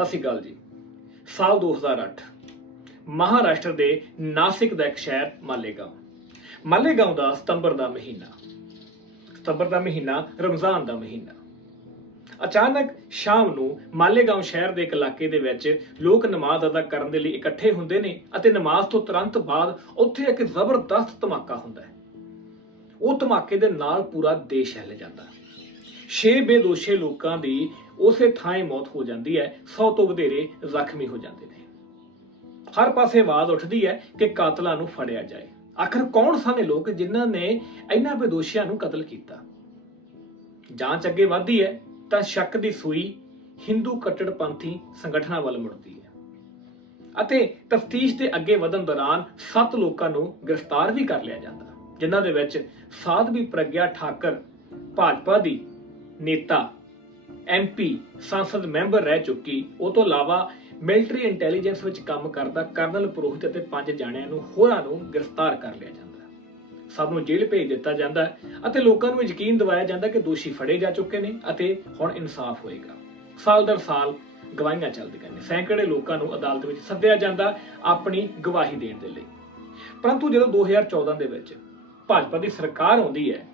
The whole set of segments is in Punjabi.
ਸਤਿ ਸ਼੍ਰੀ ਅਕਾਲ ਜੀ। ਸਾਲ 2008 ਮਹਾਰਾਸ਼ਟਰ ਦੇ ਨਾਸਿਕ ਦਾ ਇੱਕ ਸ਼ਹਿਰ ਮਾਲੇਗਾਂਵ ਮਾਲੇਗਾਂਵ ਦਾ ਸਤੰਬਰ ਦਾ ਮਹੀਨਾ। ਸਤੰਬਰ ਦਾ ਮਹੀਨਾ, ਰਮਜ਼ਾਨ ਦਾ ਮਹੀਨਾ। ਅਚਾਨਕ ਸ਼ਾਮ ਨੂੰ ਮਾਲੇਗਾਂਵ ਸ਼ਹਿਰ ਦੇ ਇੱਕ ਇਲਾਕੇ ਦੇ ਵਿੱਚ ਲੋਕ ਨਮਾਜ਼ ਅਦਾ ਕਰਨ ਦੇ ਲਈ ਇਕੱਠੇ ਹੁੰਦੇ ਨੇ ਅਤੇ ਨਮਾਜ਼ ਤੋਂ ਤੁਰੰਤ ਬਾਅਦ ਉੱਥੇ ਇੱਕ ਜ਼ਬਰਦਸਤ ਧਮਾਕਾ ਹੁੰਦਾ ਹੈ। ਉਹ ਧਮਾਕੇ ਦੇ ਨਾਲ ਪੂਰਾ ਦੇਸ਼ ਹਿੱਲ ਜਾਂਦਾ ਹੈ। ਛੇ ਬੇਦੋਸ਼ੇ ਲੋਕਾਂ ਦੀ ਉਸੇ ਥਾਂ ਮੌਤ ਹੋ ਜਾਂਦੀ ਹੈ 100 ਤੋਂ ਵਧੇਰੇ ਜ਼ਖਮੀ ਹੋ ਜਾਂਦੇ ਨੇ। ਹਰ ਪਾਸੇ ਆਵਾਜ਼ ਉੱਠਦੀ ਹੈ ਕਿ ਕਾਤਲਾਂ ਨੂੰ ਫੜਿਆ ਜਾਏ। ਆਖਰ ਕੌਣ ਸਨ ਲੋਕ ਜਿਨ੍ਹਾਂ ਨੇ ਇਹਨਾਂ ਬੇਦੋਸ਼ੀਆਂ ਨੂੰ ਕਤਲ ਕੀਤਾ? ਜਾਂਚ ਅੱਗੇ ਵਧਦੀ ਹੈ, ਤਾਂ ਸ਼ੱਕ ਦੀ ਸੂਈ ਹਿੰਦੂ ਕੱਟੜਪੰਥੀ ਸੰਗਠਨਾਂ ਵੱਲ ਮੁੜਦੀ ਹੈ। ਅਤੇ ਤਫਤੀਸ਼ ਦੇ ਅੱਗੇ ਵਧਣ ਦੌਰਾਨ 7 ਲੋਕਾਂ ਨੂੰ ਗ੍ਰਿਫਤਾਰ ਵੀ ਕਰ ਲਿਆ ਜਾਂਦਾ, ਜਿਨ੍ਹਾਂ ਦੇ ਵਿੱਚ ਸਾਧਵੀ ਪ੍ਰਗਿਆ ਠਾਕਰ ਭਾਜਪਾ ਦੀ ਨੇਤਾ ਐਮਪੀ ਸੰਸਦ ਮੈਂਬਰ ਰਹਿ ਚੁੱਕੀ। ਉਹ ਤੋਂ ਇਲਾਵਾ ਮਿਲਟਰੀ ਇੰਟੈਲੀਜੈਂਸ ਵਿੱਚ ਕੰਮ ਕਰਦਾ ਕਰਨਲ ਪੁਰੋਹਿਤ ਅਤੇ ਪੰਜ ਜਾਣਿਆਂ ਨੂੰ, ਹੋਰਾਂ ਨੂੰ ਗ੍ਰਿਫਤਾਰ ਕਰ ਲਿਆ ਜਾਂਦਾ ਸਭ ਨੂੰ ਜੇਲ੍ਹ ਭੇਜ ਦਿੱਤਾ ਜਾਂਦਾ ਅਤੇ ਲੋਕਾਂ ਨੂੰ ਯਕੀਨ ਦਿਵਾਇਆ ਜਾਂਦਾ ਕਿ ਦੋਸ਼ੀ ਫੜੇ ਜਾ ਚੁੱਕੇ ਨੇ ਅਤੇ ਹੁਣ ਇਨਸਾਫ ਹੋਏਗਾ। ਸਾਲ ਦਰ ਸਾਲ ਗਵਾਹੀਆਂ ਚੱਲਦੀਆਂ ਨੇ। ਸੈਂਕੜੇ ਲੋਕਾਂ ਨੂੰ ਅਦਾਲਤ ਵਿੱਚ ਸੱਦਿਆ ਜਾਂਦਾ ਆਪਣੀ ਗਵਾਹੀ ਦੇਣ ਦੇ ਲਈ। ਪਰੰਤੂ ਜਦੋਂ 2014 ਦੇ ਵਿੱਚ ਭਾਜਪਾ ਦੀ ਸਰਕਾਰ ਆਉਂਦੀ ਹੈ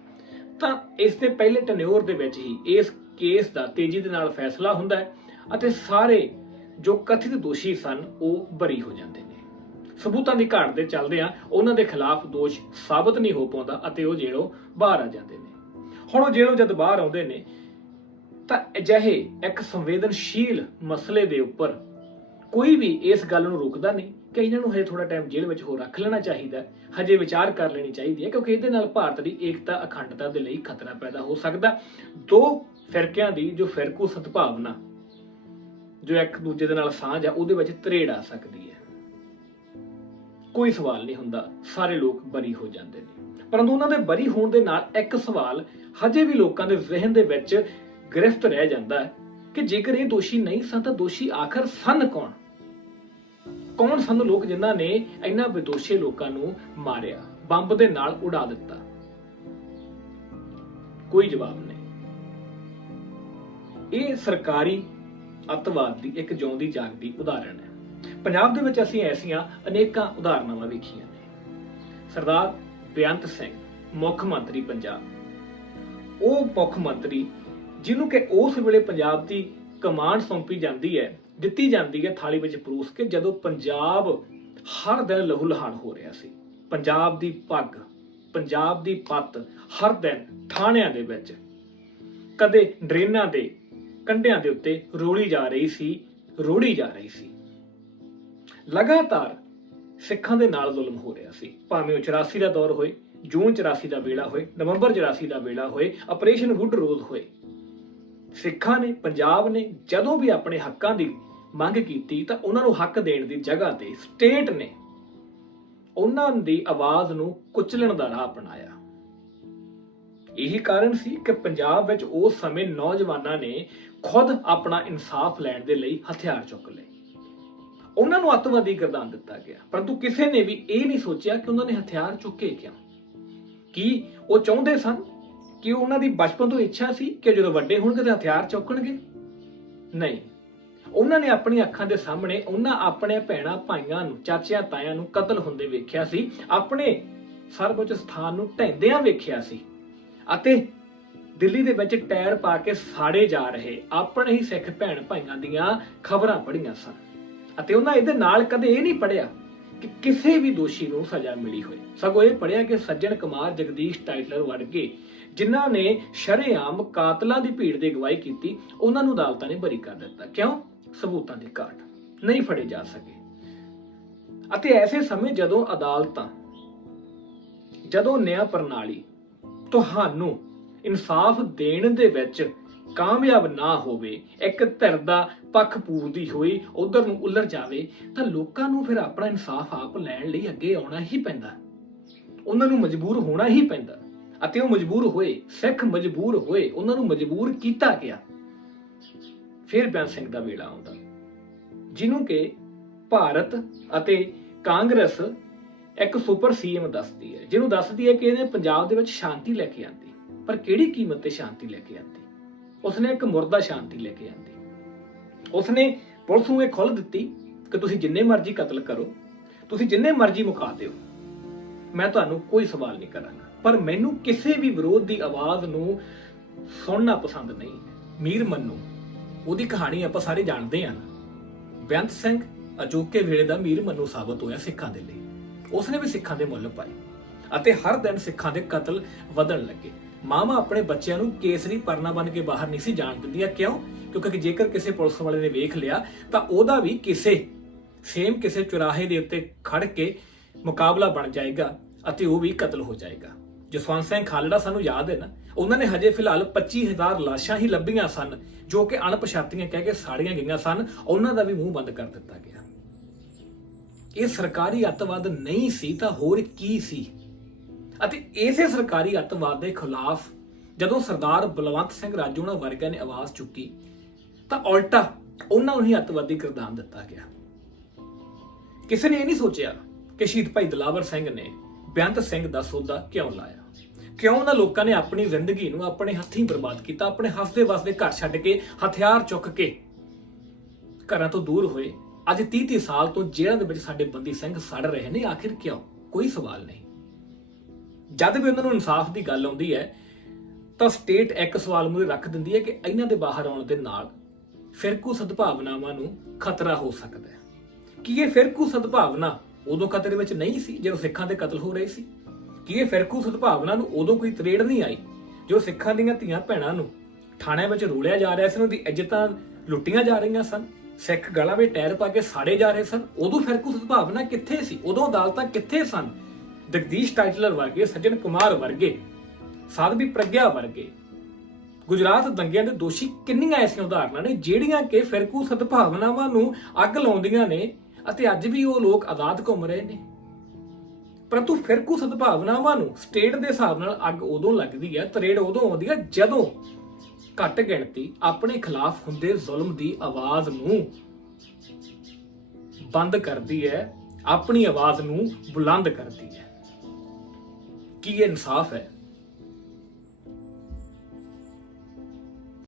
ਤਾਂ ਇਸ ਦੇ ਪਹਿਲੇ ਟਨਿਓਰ ਦੇ ਵਿੱਚ ਹੀ ਇਸ ਕੇਸ ਦਾ ਤੇਜ਼ੀ ਦੇ ਨਾਲ ਫੈਸਲਾ ਹੁੰਦਾ ਹੈ ਅਤੇ ਸਾਰੇ ਜੋ ਕਥਿਤ ਦੋਸ਼ੀ ਸਨ, ਉਹ ਬਰੀ ਹੋ ਜਾਂਦੇ ਨੇ। ਸਬੂਤਾਂ ਦੀ ਘਾਟ ਦੇ ਚੱਲਦੇ ਆ ਉਹਨਾਂ ਦੇ ਖਿਲਾਫ ਦੋਸ਼ ਸਾਬਤ ਨਹੀਂ ਹੋ ਪਾਉਂਦਾ ਅਤੇ ਉਹ ਜੇਲ੍ਹੋਂ ਬਾਹਰ ਆ ਜਾਂਦੇ ਨੇ। ਹੁਣ ਉਹ ਜੇਲ੍ਹੋਂ ਜਦ ਬਾਹਰ ਆਉਂਦੇ ਨੇ, ਤਾਂ ਅਜਿਹੇ ਇੱਕ ਸੰਵੇਦਨਸ਼ੀਲ ਮਸਲੇ ਦੇ ਉੱਪਰ ਕੋਈ ਵੀ ਇਸ ਗੱਲ ਨੂੰ ਰੋਕਦਾ ਨਹੀਂ ਕਿ ਇਹਨਾਂ ਨੂੰ ਹਜੇ ਥੋੜਾ ਟਾਈਮ ਜੇਲ੍ਹ ਵਿੱਚ ਹੋਰ ਰੱਖ ਲੈਣਾ ਚਾਹੀਦਾ ਹੈ, ਹਜੇ ਵਿਚਾਰ ਕਰ ਲੈਣੀ ਚਾਹੀਦੀ ਹੈ ਕਿਉਂਕਿ ਇਹਦੇ ਨਾਲ ਭਾਰਤ ਦੀ ਏਕਤਾ ਅਖੰਡਤਾ ਦੇ ਲਈ ਖਤਰਾ ਪੈਦਾ ਹੋ ਸਕਦਾ ਦੋ ਫਿਰਕਿਆਂ ਦੀ ਜੋ ਫਿਰਕੂ ਸਦਭਾਵਨਾ ਜੋ ਇੱਕ ਦੂਜੇ ਦੇ ਨਾਲ ਸਾਂਝ ਆ ਉਹਦੇ ਵਿੱਚ ਤਰੇੜ ਆ ਸਕਦੀ ਹੈ। ਕੋਈ ਸਵਾਲ ਨਹੀਂ ਹੁੰਦਾ ਸਾਰੇ ਲੋਕ ਬਰੀ ਹੋ ਜਾਂਦੇ ਨੇ। ਪਰੰਤੂ ਉਹਨਾਂ ਦੇ ਬਰੀ ਹੋਣ ਦੇ ਨਾਲ ਇੱਕ ਸਵਾਲ ਹਜੇ ਵੀ ਲੋਕਾਂ ਦੇ ਜ਼ਿਹਨ ਦੇ ਵਿੱਚ ਗ੍ਰਿਫਤ ਰਹਿ ਜਾਂਦਾ ਹੈ ਕਿ ਜੇਕਰ ਇਹ ਦੋਸ਼ੀ ਨਹੀਂ ਸਨ ਤਾਂ ਦੋਸ਼ੀ ਆਖਰ ਸਨ ਕੌਣ? ਕੌਣ ਸਨ ਲੋਕ ਜਿਨ੍ਹਾਂ ਨੇ ਇਹਨਾਂ ਵਿਦੋਸ਼ੇ ਲੋਕਾਂ ਨੂੰ ਮਾਰਿਆ, ਬੰਬ ਦੇ ਨਾਲ ਉਡਾ ਦਿੱਤਾ? ਕੋਈ ਜਵਾਬ ਨਹੀਂ। ਇਹ ਸਰਕਾਰੀ ਅੱਤਵਾਦ ਦੀ ਇੱਕ ਜਿਉਂਦੀ ਜਾਗਦੀ ਉਦਾਹਰਣ ਹੈ। ਪੰਜਾਬ ਦੇ ਵਿੱਚ ਅਸੀਂ ਐਸੀਆਂ ਅਨੇਕਾਂ ਉਦਾਹਰਨਾਂ ਵੇਖੀਆਂ ਨੇ। ਸਰਦਾਰ ਬੇਅੰਤ ਸਿੰਘ, ਮੁੱਖ ਮੰਤਰੀ ਪੰਜਾਬ। ਉਹ ਮੁੱਖ ਮੰਤਰੀ ਜਿਹਨੂੰ ਕਿ ਉਸ ਵੇਲੇ ਪੰਜਾਬ ਦੀ ਕਮਾਂਡ ਸੌਂਪੀ ਜਾਂਦੀ ਹੈ ਦਿੱਤੀ ਜਾਂਦੀ ਹੈ ਥਾਲੀ ਵਿੱਚ ਪਰੋਸ ਕੇ, ਜਦੋਂ ਪੰਜਾਬ ਹਰ ਦਿਨ ਲਹੂ ਲਹਾਨ ਹੋ ਰਿਹਾ ਸੀ। ਪੰਜਾਬ ਦੀ ਪੱਗ, ਪੰਜਾਬ ਦੀ ਪੱਤ ਹਰ ਦਿਨ ਥਾਣਿਆਂ ਦੇ ਵਿੱਚ, ਕਦੇ ਡਰੇਨਾਂ ਦੇ ਕੰਢਿਆਂ ਦੇ ਉੱਤੇ ਰੋੜੀ ਜਾ ਰਹੀ ਸੀ, ਰੋੜੀ ਜਾ ਰਹੀ ਸੀ। ਲਗਾਤਾਰ ਸਿੱਖਾਂ ਦੇ ਨਾਲ ਜ਼ੁਲਮ ਹੋ ਰਿਹਾ ਸੀ। ਭਾਵੇਂ ਉਹ 84 ਦਾ ਦੌਰ ਹੋਏ, ਜੂਨ 84 ਦਾ ਵੇਲਾ ਹੋਏ, ਨਵੰਬਰ 84 ਦਾ ਵੇਲਾ ਹੋਏ, ਆਪਰੇਸ਼ਨ ਵੁੱਡ ਰੋਜ਼ ਹੋਏ। ਸਿੱਖਾਂ ਨੇ, ਪੰਜਾਬ ਨੇ ਜਦੋਂ ਵੀ ਆਪਣੇ ਹੱਕਾਂ ਦੀ ਮੰਗ ਕੀਤੀ ਤਾਂ ਉਹਨਾਂ ਨੂੰ ਹੱਕ ਦੇਣ ਦੀ ਜਗ੍ਹਾ ਤੇ ਸਟੇਟ ਨੇ ਉਹਨਾਂ ਦੀ ਆਵਾਜ਼ ਨੂੰ ਕੁਚਲਣ ਦਾ ਰਾਹ ਅਪਣਾਇਆ। ਇਹੀ ਕਾਰਨ ਸੀ ਕਿ ਪੰਜਾਬ ਵਿੱਚ ਉਸ ਸਮੇਂ ਨੌਜਵਾਨਾਂ ਨੇ ਖੁਦ ਆਪਣਾ ਇਨਸਾਫ ਲੈਣ ਦੇ ਲਈ ਹਥਿਆਰ ਚੁੱਕ ਲਏ। ਉਹਨਾਂ ਨੂੰ ਅੱਤਵਾਦੀ ਗਰਦਾਨ ਦਿੱਤਾ ਗਿਆ, ਪਰੰਤੂ ਕਿਸੇ ਨੇ ਵੀ ਇਹ ਨਹੀਂ ਸੋਚਿਆ ਕਿ ਉਹਨਾਂ ਨੇ ਹਥਿਆਰ ਚੁੱਕੇ ਕਿਉਂ? ਕੀ ਉਹ ਚਾਹੁੰਦੇ ਸਨ ਕਿ ਉਹਨਾਂ ਦੀ ਬਚਪਨ ਤੋਂ ਇੱਛਾ ਸੀ ਕਿ ਜਦੋਂ ਵੱਡੇ ਹੋਣਗੇ ਤਾਂ ਹਥਿਆਰ ਚੁੱਕਣਗੇ? ਨਹੀਂ। ਉਹਨਾਂ ਨੇ ਆਪਣੀ ਅੱਖਾਂ ਦੇ ਸਾਹਮਣੇ ਉਹਨਾਂ ਆਪਣੇ ਭੈਣਾਂ ਭਾਈਆਂ ਨੂੰ, ਚਾਚਿਆਂ ਤਾਇਆਂ ਨੂੰ ਕਤਲ ਹੁੰਦੇ ਵੇਖਿਆ ਸੀ, ਆਪਣੇ ਸਰਵਉੱਚ ਸਥਾਨ ਨੂੰ ਢਹਿੰਦਿਆਂ ਵੇਖਿਆ ਸੀ। ਅਤੇ ਦਿੱਲੀ ਦੇ ਵਿੱਚ ਟਾਇਰ ਪਾ ਕੇ ਸਾੜੇ ਜਾ ਰਹੇ ਆਪਣੇ ਹੀ ਸਿੱਖ ਭੈਣ ਭਾਈਆਂ ਦੀਆਂ ਖਬਰਾਂ ਪੜੀਆਂ ਸਨ। ਅਤੇ ਉਹਨਾਂ ਇਹਦੇ ਨਾਲ ਕਦੇ ਇਹ ਨਹੀਂ ਪੜਿਆ ਕਿ ਕਿਸੇ ਵੀ ਦੋਸ਼ੀ ਨੂੰ ਸਜ਼ਾ ਮਿਲੀ ਹੋਏ ਸਗੋਂ ਇਹ ਪੜਿਆ ਕਿ ਸੱਜਣ ਕੁਮਾਰ ਜਗਦੀਸ਼ ਟਾਈਟਲਰ ਵਰਗੇ ਜਿਨ੍ਹਾਂ ਨੇ ਸ਼ਰੇਆਮ ਕਾਤਲਾਂ ਦੀ ਭੀੜ ਦੀ ਅਗਵਾਈ ਕੀਤੀ, ਉਹਨਾਂ ਨੂੰ ਅਦਾਲਤਾਂ ਨੇ ਬਰੀ ਕਰ ਦਿੱਤਾ। ਕਿਉਂ? ਸਬੂਤਾਂ ਦੀ ਘਾਟ ਨਹੀਂ ਫੜੇ ਜਾ ਸਕੇ। ਅਤੇ ਐਸੇ ਸਮੇਂ ਜਦੋਂ ਅਦਾਲਤਾਂ, ਜਦੋਂ ਨਿਆਂ ਪ੍ਰਣਾਲੀ ਤੁਹਾਨੂੰ ਇਨਸਾਫ ਦੇਣ ਦੇ ਵਿੱਚ ਕਾਮਯਾਬ ਨਾ ਹੋਵੇ, ਇੱਕ ਧਿਰ ਦਾ ਪੱਖ ਪੂਰਦੀ ਹੋਈ ਉਧਰ ਨੂੰ ਉਲਰ ਜਾਵੇ, ਤਾਂ ਲੋਕਾਂ ਨੂੰ ਫਿਰ ਆਪਣਾ ਇਨਸਾਫ ਆਪ ਲੈਣ ਲਈ ਅੱਗੇ ਆਉਣਾ ਹੀ ਪੈਂਦਾ। ਉਹਨਾਂ ਨੂੰ ਮਜਬੂਰ ਹੋਣਾ ਹੀ ਪੈਂਦਾ। ਅਤੇ ਉਹ ਮਜਬੂਰ ਹੋਏ, ਸਿੱਖ ਮਜਬੂਰ ਹੋਏ, ਉਹਨਾਂ ਨੂੰ ਮਜਬੂਰ ਕੀਤਾ ਗਿਆ। ਫਿਰ ਬੈਂਸ ਸਿੰਘ ਦਾ ਵੇਲਾ ਆਉਂਦਾ। ਜਿਹਨੂੰ ਕਿ ਭਾਰਤ ਅਤੇ ਕਾਂਗਰਸ ਇੱਕ ਸੁਪਰ ਸੀਐਮ ਦੱਸਦੀ ਹੈ, ਜਿਹਨੂੰ ਦੱਸਦੀ ਹੈ ਕਿ ਇਹਨੇ ਪੰਜਾਬ ਦੇ ਵਿੱਚ ਸ਼ਾਂਤੀ ਲੈ ਕੇ ਆਂਦੀ। ਪਰ ਕਿਹੜੀ ਕੀਮਤ ਤੇ ਸ਼ਾਂਤੀ ਲੈ ਕੇ ਆਂਦੀ? ਉਸਨੇ ਇੱਕ ਮੁਰਦਾ ਸ਼ਾਂਤੀ ਲੈ ਕੇ ਆਂਦੀ। ਉਸਨੇ ਪੁਲਿਸ ਨੂੰ ਇਹ ਖੁੱਲ ਦਿੱਤੀ ਕਿ ਤੁਸੀਂ ਜਿੰਨੇ ਮਰਜ਼ੀ ਕਤਲ ਕਰੋ, ਤੁਸੀਂ ਜਿੰਨੇ ਮਰਜ਼ੀ ਮੁਕਾ ਦਿਓ। ਮੈਂ ਤੁਹਾਨੂੰ ਕੋਈ ਸਵਾਲ ਨਹੀਂ ਕਰਾਂਗਾ, ਪਰ ਮੈਨੂੰ ਕਿਸੇ ਵੀ ਵਿਰੋਧ ਦੀ ਆਵਾਜ਼ ਨੂੰ ਸੁਣਨਾ ਪਸੰਦ ਨਹੀਂ। ਮੀਰ ਮੰਨੂ ਉਹਦੀ ਕਹਾਣੀ ਆਪਾਂ ਸਾਰੇ ਜਾਣਦੇ ਹਾਂ। ਬੇਅੰਤ ਸਿੰਘ ਅਜੋਕੇ ਵੇਲੇ ਦਾ ਮੀਰ ਮੰਨੂ ਸਾਬਤ ਹੋਇਆ ਸਿੱਖਾਂ ਦੇ ਲਈ। ਉਸਨੇ ਵੀ ਸਿੱਖਾਂ ਦੇ ਮੁੱਲ ਪਾਏ ਅਤੇ ਹਰ ਦਿਨ ਸਿੱਖਾਂ ਦੇ ਕਤਲ ਵਧਣ ਲੱਗੇ। ਮਾਮਾ ਆਪਣੇ ਬੱਚਿਆਂ ਨੂੰ ਕੇਸਰੀ ਪਰਨਾ ਬਣ ਕੇ ਬਾਹਰ ਨਹੀਂ ਸੀ ਜਾਣ ਦਿੰਦੀਆਂ। ਕਿਉਂ? ਕਿਉਂਕਿ ਜੇਕਰ ਕਿਸੇ ਪੁਲਿਸ ਵਾਲੇ ਨੇ ਵੇਖ ਲਿਆ, ਤਾਂ ਉਹਦਾ ਵੀ ਕਿਸੇ ਸੇਮ ਕਿਸੇ ਚੁਰਾਹੇ ਦੇ ਉੱਤੇ ਖੜ ਕੇ ਮੁਕਾਬਲਾ ਬਣ ਜਾਏਗਾ ਅਤੇ ਉਹ ਵੀ ਕਤਲ ਹੋ ਜਾਏਗਾ। ਜਸਵੰਤ ਸਿੰਘ ਖਾਲੜਾ ਸਾਨੂੰ ਯਾਦ ਹੈ ਨਾ, ਉਹਨਾਂ ਨੇ ਹਜੇ ਫਿਲਹਾਲ 25000 ਲਾਸ਼ਾਂ ਹੀ ਲੱਭੀਆਂ ਸਨ, ਜੋ ਕਿ ਅਣਪਛਾਤੀਆਂ ਕਹਿ ਕੇ ਸਾੜੀਆਂ ਗਈਆਂ ਸਨ, ਉਹਨਾਂ ਦਾ ਵੀ ਮੂੰਹ ਬੰਦ ਕਰ ਦਿੱਤਾ ਗਿਆ। ਇਹ ਸਰਕਾਰੀ ਅੱਤਵਾਦ ਨਹੀਂ ਸੀ ਤਾਂ ਹੋਰ ਕੀ ਸੀ? ਅਤੇ ਇਸੇ ਸਰਕਾਰੀ ਅੱਤਵਾਦ ਦੇ ਖਿਲਾਫ ਜਦੋਂ ਸਰਦਾਰ ਬਲਵੰਤ ਸਿੰਘ ਰਾਜੂਣਾ ਵਰਗਿਆਂ ਨੇ ਆਵਾਜ਼ ਚੁੱਕੀ, ਤਾਂ ਉਲਟਾ ਉਹਨਾਂ ਨੂੰ ਹੀ ਅੱਤਵਾਦੀ ਕਿਰਦਾਰ ਦਿੱਤਾ ਗਿਆ। ਕਿਸੇ ਨੇ ਇਹ ਨਹੀਂ ਸੋਚਿਆ ਕਿ ਸ਼ਹੀਦ ਭਾਈ ਦਲਾਵਰ ਸਿੰਘ ਨੇ ਬੇਅੰਤ ਸਿੰਘ ਦਾ ਸੌਦਾ ਕਿਉਂ ਲਾਇਆ? ਕਿਉਂ ਉਹਨਾਂ ਲੋਕਾਂ ਨੇ ਆਪਣੀ ਜ਼ਿੰਦਗੀ ਨੂੰ ਆਪਣੇ ਹੱਥੀਂ ਬਰਬਾਦ ਕੀਤਾ, ਆਪਣੇ ਹੱਸਦੇ ਵਸਦੇ ਘਰ ਛੱਡ ਕੇ, ਹਥਿਆਰ ਚੁੱਕ ਕੇ? ਘਰਾਂ ਤੋਂ ਦੂਰ ਹੋਏ। ਅੱਜ 30 30 ਸਾਲ ਤੋਂ ਜੇਲ੍ਹਾਂ ਦੇ ਵਿੱਚ ਸਾਡੇ ਬੰਦੀ ਸਿੰਘ ਸੜ ਰਹੇ ਨੇ, ਆਖਿਰ ਕਿਉਂ? ਕੋਈ ਸਵਾਲ ਨਹੀਂ। ਜਦ ਵੀ ਉਹਨਾਂ ਨੂੰ ਇਨਸਾਫ ਦੀ ਗੱਲ ਆਉਂਦੀ ਹੈ, ਤਾਂ ਸਟੇਟ ਇੱਕ ਸਵਾਲ ਮੂਰੇ ਰੱਖ ਦਿੰਦੀ ਹੈ ਕਿ ਇਹਨਾਂ ਦੇ ਬਾਹਰ ਆਉਣ ਦੇ ਨਾਲ ਫਿਰਕੂ ਸਦਭਾਵਨਾਵਾਂ ਨੂੰ ਖਤਰਾ ਹੋ ਸਕਦਾ ਹੈ। ਕੀ ਇਹ ਫਿਰਕੂ ਸਦਭਾਵਨਾ ਉਦੋਂ ਖਤਰੇ ਵਿੱਚ ਨਹੀਂ ਸੀ, ਜਦੋਂ ਸਿੱਖਾਂ ਦੇ ਕਤਲ ਹੋ ਰਹੇ ਸੀ। ਕਿ ਇਹ ਫਿਰਕੂ ਸਦਭਾਵਨਾ ਨੂੰ ਉਦੋਂ ਕੋਈ ਤਰੇੜ ਨਹੀਂ ਆਈ, ਜੋ ਸਿੱਖਾਂ ਦੀਆਂ ਧੀਆਂ ਭੈਣਾਂ ਨੂੰ ਥਾਣਿਆਂ ਵਿੱਚ ਰੋਲਿਆ ਜਾ ਰਿਹਾ ਸੀ, ਉਹਨਾਂ ਦੀ ਇੱਜ਼ਤਾਂ ਲੁੱਟੀਆਂ ਜਾ ਰਹੀਆਂ ਸਨ, ਸਿੱਖ ਗਲਾਂ ਵਿੱਚ ਟਾਇਰ ਪਾ ਕੇ ਸਾੜੇ ਜਾ ਰਹੇ ਸਨ। ਉਦੋਂ ਫਿਰਕੂ ਸਦਭਾਵਨਾ ਕਿੱਥੇ ਸੀ? ਉਦੋਂ ਅਦਾਲਤਾਂ ਕਿੱਥੇ ਸਨ? ਜਗਦੀਸ਼ ਟਾਈਟਲਰ ਵਰਗੇ, ਸੱਜਣ ਕੁਮਾਰ ਵਰਗੇ, ਸਾਧਵੀ ਪ੍ਰਗਿਆ ਵਰਗੇ। ਗੁਜਰਾਤ ਦੰਗਿਆਂ ਦੇ ਦੋਸ਼ੀ ਕਿੰਨੀਆਂ ਐਸੀਆਂ ਉਦਾਹਰਨਾਂ ਨੇ, ਜਿਹੜੀਆਂ ਕਿ ਫਿਰਕੂ ਸਦਭਾਵਨਾਵਾਂ ਨੂੰ ਅੱਗ ਲਾਉਂਦੀਆਂ ਨੇ ਅਤੇ ਅੱਜ ਵੀ ਉਹ ਲੋਕ ਆਜ਼ਾਦ ਘੁੰਮ ਰਹੇ ਨੇ। ਪਰੰਤੂ ਫਿਰਕੂ ਸਦਭਾਵਨਾਵਾਂ ਨੂੰ ਸਟੇਟ ਦੇ ਹਿਸਾਬ ਨਾਲ ਅੱਗ ਉਦੋਂ ਲੱਗਦੀ ਹੈ, ਤਰੇੜ ਉਦੋਂ ਆਉਂਦੀ ਹੈ ਜਦੋਂ ਘੱਟ ਗਿਣਤੀ ਆਪਣੇ ਖਿਲਾਫ ਹੁੰਦੇ ਜ਼ੁਲਮ ਦੀ ਆਵਾਜ਼ ਨੂੰ ਬੰਦ ਕਰਦੀ ਹੈ, ਆਪਣੀ ਆਵਾਜ਼ ਨੂੰ ਬੁਲੰਦ ਕਰਦੀ ਹੈ। ਕੀ ਇਹ ਇਨਸਾਫ ਹੈ?